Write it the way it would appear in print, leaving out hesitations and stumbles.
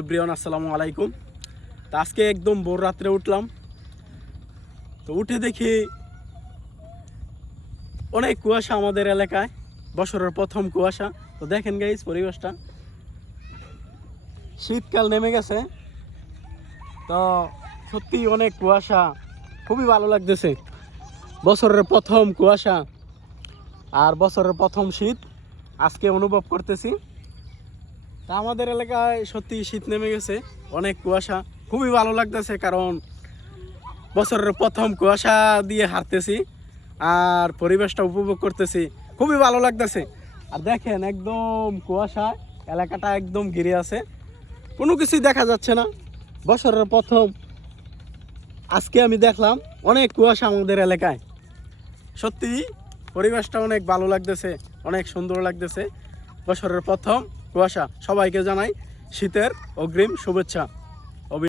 Everyone আসসালামু আলাইকুম। তো আজকে একদম ভোর রাত্রে উঠলাম, তো উঠে দেখি অনেক কুয়াশা আমাদের এলাকায়, বছরের প্রথম কুয়াশা। তো দেখেন গাইস পরিবেশটা, শীতকাল নেমে গেছে, তো সত্যি অনেক কুয়াশা, খুবই ভালো লাগতেছে। বছরের প্রথম কুয়াশা আর বছরের প্রথম শীত আজকে অনুভব করতেছি। তা আমাদের এলাকায় সত্যি শীত নেমে গেছে, অনেক কুয়াশা, খুবই ভালো লাগতেছে, কারণ বছরের প্রথম কুয়াশা দিয়ে হাঁটতেছি আর পরিবেশটা উপভোগ করতেছি, খুবই ভালো লাগতেছে। আর দেখেন একদম কুয়াশা, এলাকাটা একদম ঘিরে আছে, কোনো কিছুই দেখা যাচ্ছে না। বছরের প্রথম আজকে আমি দেখলাম অনেক কুয়াশা আমাদের এলাকায়, সত্যি পরিবেশটা অনেক ভালো লাগতেছে, অনেক সুন্দর লাগতেছে। বছরের প্রথম কুয়াশা, সবাইকে জানাই শীতের অগ্রিম শুভেচ্ছা।